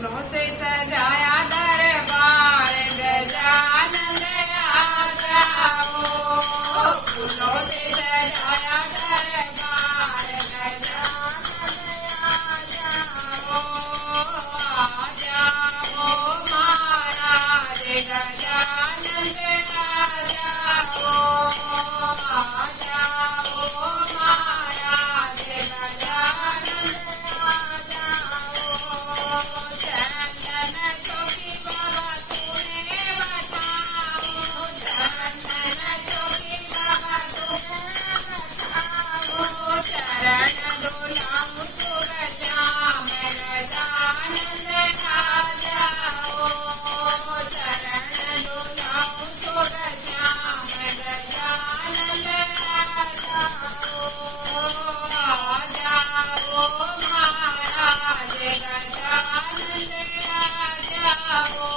फूलों से सजाया दरबार गजानन आ जाओ, फूलों से सजाया दरबार महाराज गजानन आ जाओ, महाराज गजानन चंदन चौकी बाबा तूने बचाओ, चंदन चौकी बाबा तूने बचाओ, चरण दुलाऊं सुख श्याम गजानन आ जाओ, चरण दुलाऊं सुख श्याम गजानन आ जाओ, महाराज गजानन आ जाओ,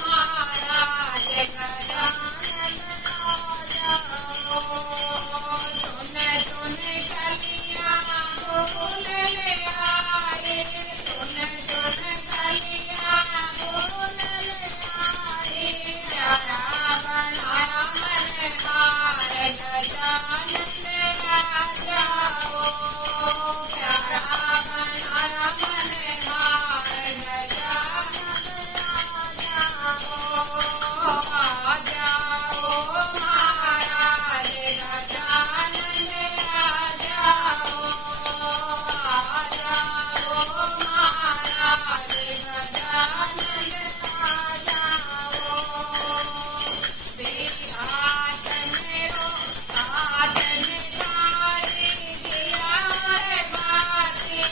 महाराज गजानन आ जाओ। सुन सुन कलियां फूल ले आए, सुन सुन कलियां फूल ले आए, प्यारा बनाया मनहार गजानन आ जाओ, प्यारा बनाया मनहार गजानन आ जाओ, महाराज गजानन आ जाओ, महाराज गजानन आ जाओ। हाथन थारी दिया है बाती,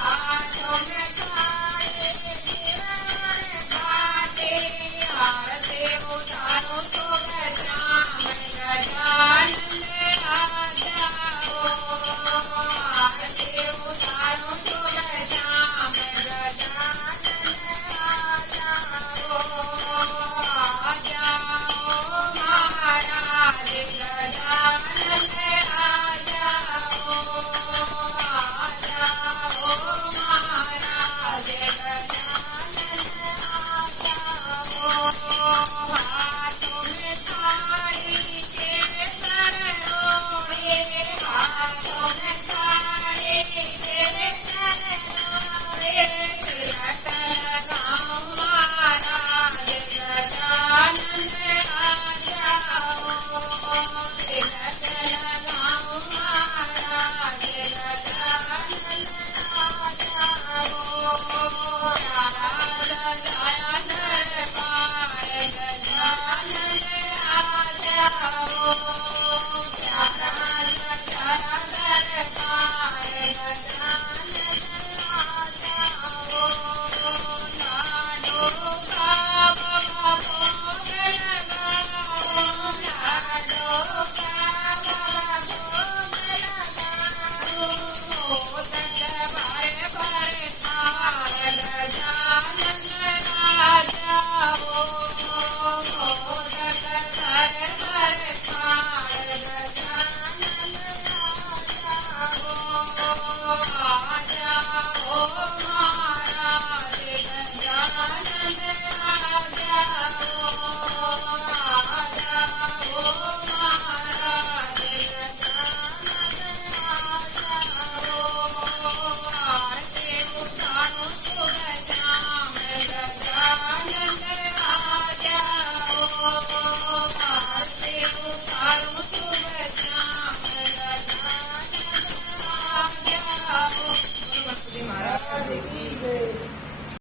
हाथों में थारी दिया है बाती, आरती उतारो तो श्याम गजानन आ जाओ, आरती उतारो तो श्याम गजानन आ जाओ, महाराज गजानन आ जाओ, महाराज गजानन आ जाओ। हाथों में थारी केसर ओढ़े, हाथों में थारी केसर ओढ़े, तिलक लगाओ महाराज गजानन आ जाओ, तिलक लगाओ महाराज गजानन आ जाओ, प्यारा सजाया दरबार गजानन आ जाओ, प्यारा सजाया दरबार गजानन आ जाओ। लाडो का बाबा भोग लगाओ, लाडो का बाबा भोग लगाओ, मोदक भरे भरे थाल गजानन आ जाओ, मोदक भरे भरे थाल गजानन आ जाओ, महाराज गजानन आ जाओ, महाराज गजानन आ जाओ। आरती उतारो शुभ श्याम गजानन आ जाओ, आरती उतारो शुभ